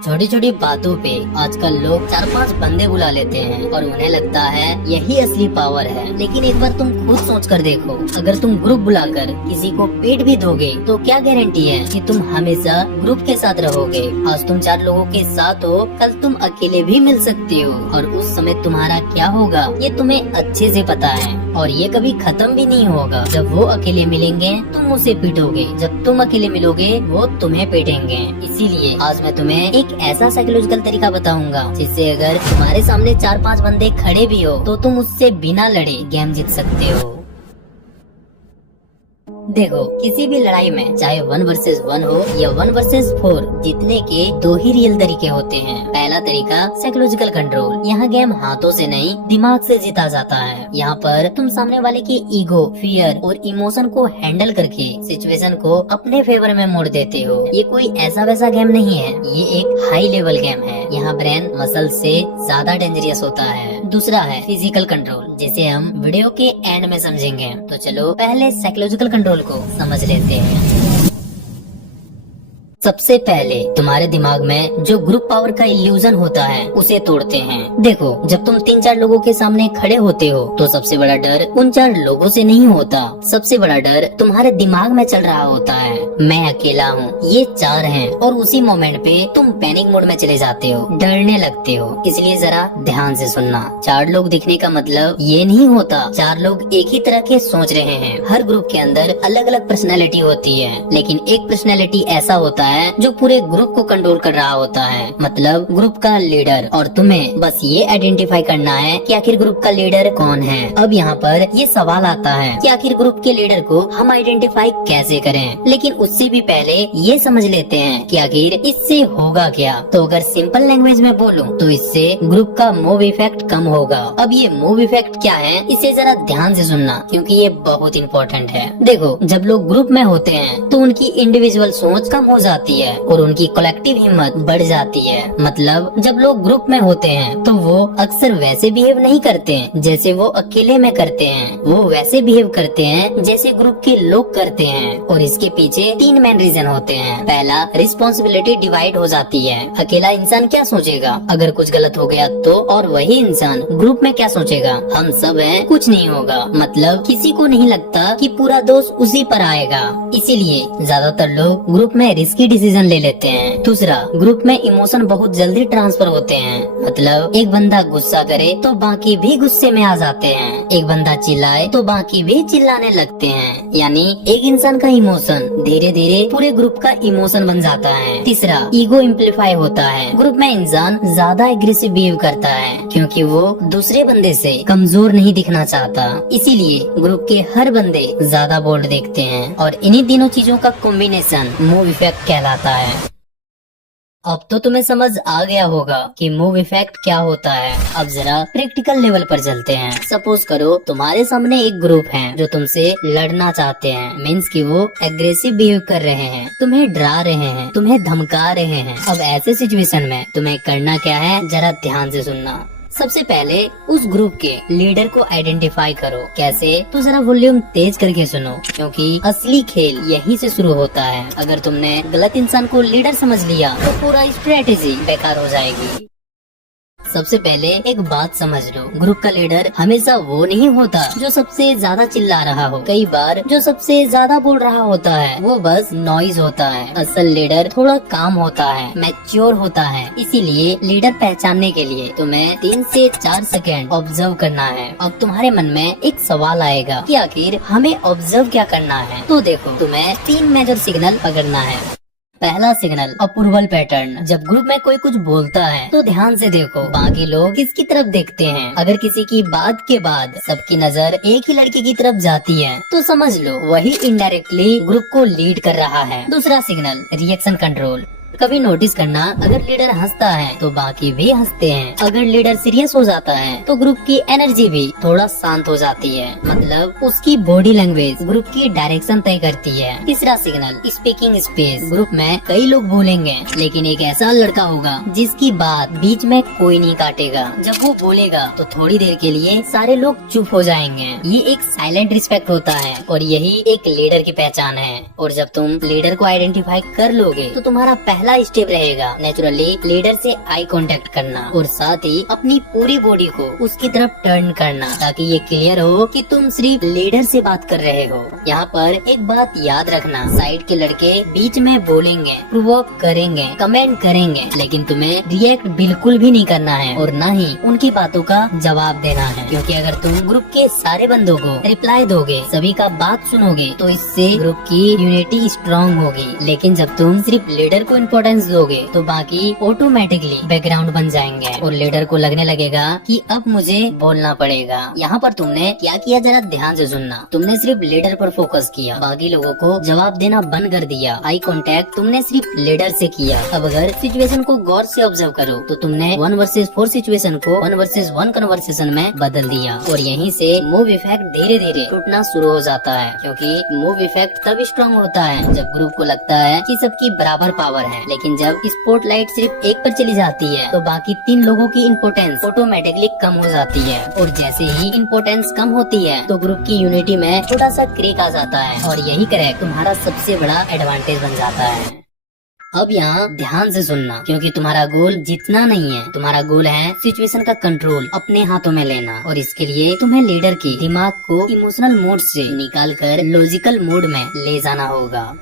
छोटी छोटी बातों पे आजकल लोग 4-5 बंदे बुला लेते हैं और उन्हें लगता है यही असली पावर है। लेकिन एक बार तुम खुद सोच कर देखो, अगर तुम ग्रुप बुलाकर किसी को पीट भी दोगे तो क्या गारंटी है कि तुम हमेशा ग्रुप के साथ रहोगे। आज तुम 4 लोगों के साथ हो, कल तुम अकेले भी मिल सकते हो और उस समय तुम्हारा क्या होगा ये तुम्हें अच्छे से पता है। और ये कभी खत्म भी नहीं होगा। जब वो अकेले मिलेंगे तुम उसे पीटोगे, जब तुम अकेले मिलोगे वो तुम्हें पीटेंगे। इसीलिए आज मैं तुम्हें एक ऐसा साइकोलॉजिकल तरीका बताऊंगा जिससे अगर तुम्हारे सामने 4-5 बंदे खड़े भी हो तो तुम उससे बिना लड़े गेम जीत सकते हो। देखो, किसी भी लड़ाई में चाहे 1 वर्सेस 1 हो या 1 वर्सेस 4, जीतने के 2 ही रियल तरीके होते हैं। पहला तरीका साइकोलॉजिकल कंट्रोल। यहाँ गेम हाथों से नहीं दिमाग से जीता जाता है। यहाँ पर तुम सामने वाले के ईगो, फियर और इमोशन को हैंडल करके सिचुएशन को अपने फेवर में मोड़ देते हो। ये कोई ऐसा वैसा गेम नहीं है, ये एक हाई लेवल गेम है। यहाँ ब्रेन मसल से ज्यादा डेंजरियस होता है। दूसरा है फिजिकल कंट्रोल, जिसे हम वीडियो के एंड में समझेंगे। तो चलो पहले साइकोलॉजिकल कंट्रोल को समझ लेते हैं। सबसे पहले तुम्हारे दिमाग में जो ग्रुप पावर का इल्यूजन होता है उसे तोड़ते हैं। देखो, जब तुम 3-4 लोगों के सामने खड़े होते हो तो सबसे बड़ा डर उन 4 लोगों से नहीं होता। सबसे बड़ा डर तुम्हारे दिमाग में चल रहा होता है, मैं अकेला हूँ, ये 4 हैं। और उसी मोमेंट पे तुम पैनिक मोड में चले जाते हो, डरने लगते हो। इसलिए जरा ध्यान से सुनना। 4 लोग दिखने का मतलब ये नहीं होता 4 लोग एक ही तरह के सोच रहे हैं। हर ग्रुप के अंदर अलग अलग पर्सनैलिटी होती है, लेकिन एक पर्सनैलिटी ऐसा होता है जो पूरे ग्रुप को कंट्रोल कर रहा होता है, मतलब ग्रुप का लीडर। और तुम्हें बस ये आइडेंटिफाई करना है कि आखिर ग्रुप का लीडर कौन है। अब यहाँ पर ये सवाल आता है कि आखिर ग्रुप के लीडर को हम आइडेंटिफाई कैसे करें। लेकिन उससे भी पहले ये समझ लेते हैं कि आखिर इससे होगा क्या। तो अगर सिंपल लैंग्वेज में बोलूं तो इससे ग्रुप का मूव इफेक्ट कम होगा। अब ये मूव इफेक्ट क्या है, इसे जरा ध्यान से सुनना क्योंकि ये बहुत इंपॉर्टेंट है। देखो, जब लोग ग्रुप में होते हैं तो उनकी इंडिविजुअल सोच कम हो जाती है और उनकी कलेक्टिव हिम्मत बढ़ जाती है। मतलब जब लोग ग्रुप में होते हैं तो वो अक्सर वैसे बिहेव नहीं करते हैं जैसे वो अकेले में करते हैं, वो वैसे बिहेव करते हैं जैसे ग्रुप के लोग करते हैं। और इसके पीछे 3 मेन रीजन होते हैं। पहला, रिस्पॉन्सिबिलिटी डिवाइड हो जाती है। अकेला इंसान क्या सोचेगा अगर कुछ गलत हो गया तो, और वही इंसान ग्रुप में क्या सोचेगा, हम सब हैं, कुछ नहीं होगा। मतलब किसी को नहीं लगता कि पूरा दोष उसी पर आएगा। इसीलिए ज्यादातर लोग ग्रुप में रिस्की डिसीजन ले लेते हैं। दूसरा, ग्रुप में इमोशन बहुत जल्दी ट्रांसफर होते हैं। मतलब एक बंदा गुस्सा करे तो बाकी भी गुस्से में आ जाते हैं, एक बंदा चिल्लाए तो बाकी भी चिल्लाने लगते हैं। यानी एक इंसान का इमोशन धीरे धीरे पूरे ग्रुप का इमोशन बन जाता है। तीसरा, ईगो इम्प्लीफाई होता है। ग्रुप में इंसान ज्यादा एग्रेसिव बिहेव करता है क्योंकि वो दूसरे बंदे से कमजोर नहीं दिखना चाहता। इसीलिए ग्रुप के हर बंदे ज्यादा बोल्ड देखते हैं और इन्हीं तीनों चीजों का कॉम्बिनेशन मूव इफेक्ट कहलाता है। अब तो तुम्हें समझ आ गया होगा कि मूव इफेक्ट क्या होता है। अब जरा प्रैक्टिकल लेवल पर चलते हैं। सपोज करो तुम्हारे सामने एक ग्रुप है जो तुमसे लड़ना चाहते हैं, मीन्स कि वो एग्रेसिव बिहेव कर रहे हैं, तुम्हें डरा रहे हैं, तुम्हें धमका रहे हैं। अब ऐसे सिचुएशन में तुम्हें करना क्या है, जरा ध्यान से सुनना। सबसे पहले उस ग्रुप के लीडर को आइडेंटिफाई करो। कैसे, तो जरा वॉल्यूम तेज करके सुनो क्योंकि असली खेल यहीं से शुरू होता है। अगर तुमने गलत इंसान को लीडर समझ लिया तो पूरा स्ट्रेटेजी बेकार हो जाएगी। सबसे पहले एक बात समझ लो, ग्रुप का लीडर हमेशा वो नहीं होता जो सबसे ज्यादा चिल्ला रहा हो। कई बार जो सबसे ज्यादा बोल रहा होता है वो बस नॉइज होता है। असल लीडर थोड़ा काम होता है, मैच्योर होता है। इसीलिए लीडर पहचानने के लिए तुम्हें 3 से 4 सेकेंड ऑब्जर्व करना है। अब तुम्हारे मन में एक सवाल आएगा कि आखिर हमें ऑब्जर्व क्या करना है। तो देखो, तुम्हें 3 मेजर सिग्नल पकड़ना है। पहला सिग्नल, अप्रूवल पैटर्न। जब ग्रुप में कोई कुछ बोलता है तो ध्यान से देखो बाकी लोग किसकी तरफ देखते हैं। अगर किसी की बात के बाद सबकी नजर एक ही लड़के की तरफ जाती है तो समझ लो वही इनडायरेक्टली ग्रुप को लीड कर रहा है। दूसरा सिग्नल, रिएक्शन कंट्रोल। कभी नोटिस करना, अगर लीडर हंसता है तो बाकी भी हंसते हैं, अगर लीडर सीरियस हो जाता है तो ग्रुप की एनर्जी भी थोड़ा शांत हो जाती है। मतलब उसकी बॉडी लैंग्वेज ग्रुप की डायरेक्शन तय करती है। तीसरा सिग्नल, स्पीकिंग स्पेस। ग्रुप में कई लोग बोलेंगे लेकिन एक ऐसा लड़का होगा जिसकी बात बीच में कोई नहीं काटेगा। जब वो बोलेगा तो थोड़ी देर के लिए सारे लोग चुप हो जाएंगे। ये एक साइलेंट रिस्पेक्ट होता है और यही एक लीडर की पहचान है। और जब तुम लीडर को आइडेंटिफाई कर लोगे तो तुम्हारा पहला स्टेप रहेगा नेचुरली लीडर से आई कांटेक्ट करना और साथ ही अपनी पूरी बॉडी को उसकी तरफ टर्न करना, ताकि ये क्लियर हो कि तुम सिर्फ लीडर से बात कर रहे हो। यहाँ पर एक बात याद रखना, साइड के लड़के बीच में बोलेंगे, प्रोवोक करेंगे, कमेंट करेंगे, लेकिन तुम्हें रिएक्ट बिल्कुल भी नहीं करना है और न ही उनकी बातों का जवाब देना है, क्योंकि अगर तुम ग्रुप के सारे बंदों को रिप्लाई दोगे, सभी का बात सुनोगे, तो इससे ग्रुप की यूनिटी स्ट्रांग होगी। लेकिन जब तुम सिर्फ लीडर को इम्पोर्टेंस दोगे तो बाकी ऑटोमेटिकली बैकग्राउंड बन जाएंगे और लीडर को लगने लगेगा कि अब मुझे बोलना पड़ेगा। यहाँ पर तुमने क्या किया, जरा ध्यान से सुनना। तुमने सिर्फ लीडर पर फोकस किया, बाकी लोगों को जवाब देना बंद कर दिया। आई कांटेक्ट तुमने सिर्फ लीडर से किया। अब अगर सिचुएशन को गौर से ऑब्जर्व करो तो तुमने 1 वर्सेस 4 सिचुएशन को 1 वर्सेस 1 कन्वर्सेशन में बदल दिया और यहीं से मूव इफेक्ट धीरे धीरे टूटना शुरू हो जाता है, क्योंकि मूव इफेक्ट तब स्ट्रांग होता है जब ग्रुप को लगता है कि सबकी बराबर पावर है। लेकिन जब स्पॉटलाइट सिर्फ एक पर चली जाती है तो बाकी 3 लोगों की इम्पोर्टेंस ऑटोमेटिकली कम हो जाती है और जैसे ही इम्पोर्टेंस कम होती है तो ग्रुप की यूनिटी में छोटा सा क्रेक आ जाता है और यही क्रैक तुम्हारा सबसे बड़ा एडवांटेज बन जाता है। अब यहाँ ध्यान से सुनना, क्योंकि तुम्हारा गोल जीतना नहीं है, तुम्हारा गोल है सिचुएशन का कंट्रोल अपने हाथों में लेना। और इसके लिए तुम्हें लीडर के दिमाग को इमोशनल मोड से निकालकर लॉजिकल मोड में ले जाना होगा,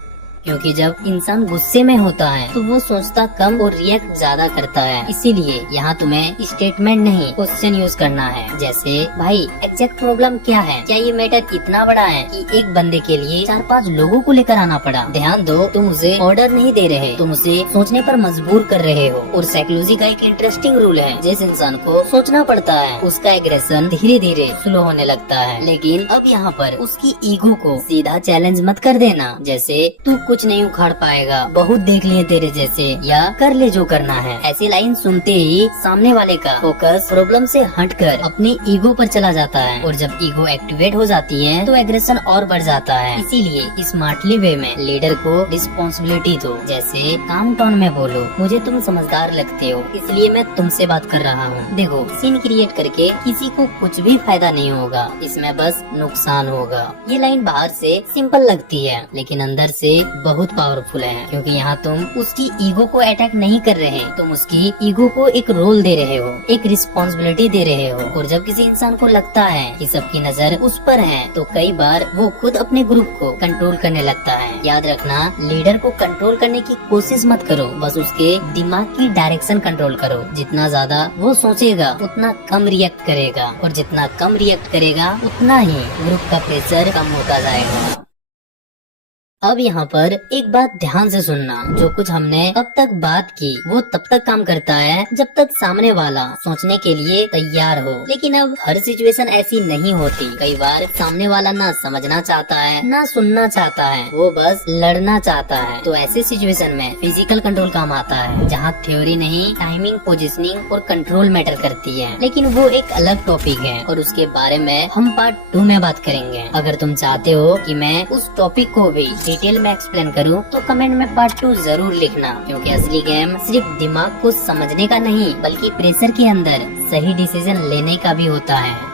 क्योंकि जब इंसान गुस्से में होता है तो वो सोचता कम और रिएक्ट ज्यादा करता है। इसीलिए यहाँ तुम्हें स्टेटमेंट नहीं क्वेश्चन यूज करना है, जैसे भाई एग्जैक्ट प्रॉब्लम क्या है, क्या ये मैटर इतना बड़ा है कि एक बंदे के लिए 4-5 लोगों को लेकर आना पड़ा। ध्यान दो, तुम उसे ऑर्डर नहीं दे रहे, तुम उसे सोचने पर मजबूर कर रहे हो। और साइकोलॉजी का एक इंटरेस्टिंग रूल है, जिस इंसान को सोचना पड़ता है उसका एग्रेशन धीरे धीरे स्लो होने लगता है। लेकिन अब यहाँ पर उसकी ईगो को सीधा चैलेंज मत कर देना, जैसे तू कुछ नहीं उखाड़ पाएगा, बहुत देख लिए तेरे जैसे, या कर ले जो करना है। ऐसी लाइन सुनते ही सामने वाले का फोकस प्रॉब्लम से हटकर अपनी ईगो पर चला जाता है और जब ईगो एक्टिवेट हो जाती है तो एग्रेशन और बढ़ जाता है। इसीलिए स्मार्टली वे में लीडर को रिस्पॉन्सिबिलिटी दो, जैसे काम टोन में बोलो, मुझे तुम समझदार लगते हो इसलिए मैं तुमसे बात कर रहा हूँ। देखो, सीन क्रिएट करके किसी को कुछ भी फायदा नहीं होगा, इसमें बस नुकसान होगा। ये लाइन बाहर से सिंपल लगती है लेकिन अंदर से बहुत पावरफुल है, क्योंकि यहाँ तुम उसकी ईगो को अटैक नहीं कर रहे, तुम उसकी ईगो को एक रोल दे रहे हो, एक रिस्पॉन्सिबिलिटी दे रहे हो। और जब किसी इंसान को लगता है कि सबकी नजर उस पर है तो कई बार वो खुद अपने ग्रुप को कंट्रोल करने लगता है। याद रखना, लीडर को कंट्रोल करने की कोशिश मत करो, बस उसके दिमाग की डायरेक्शन कंट्रोल करो। जितना ज्यादा वो सोचेगा उतना कम रिएक्ट करेगा और जितना कम रिएक्ट करेगा उतना ही ग्रुप का प्रेशर कम होता जाएगा। अब यहाँ पर एक बात ध्यान से सुनना, जो कुछ हमने अब तक बात की वो तब तक काम करता है जब तक सामने वाला सोचने के लिए तैयार हो। लेकिन अब हर सिचुएशन ऐसी नहीं होती, कई बार सामने वाला ना समझना चाहता है ना सुनना चाहता है, वो बस लड़ना चाहता है। तो ऐसे सिचुएशन में फिजिकल कंट्रोल काम आता है, जहाँ थ्योरी नहीं टाइमिंग, पोजिशनिंग और कंट्रोल मैटर करती है। लेकिन वो एक अलग टॉपिक है और उसके बारे में हम पार्ट 2 में बात करेंगे। अगर तुम चाहते हो कि मैं उस टॉपिक को भी डिटेल में एक्सप्लेन करूं तो कमेंट में पार्ट 2 जरूर लिखना, क्योंकि असली गेम सिर्फ दिमाग को समझने का नहीं बल्कि प्रेशर के अंदर सही डिसीजन लेने का भी होता है।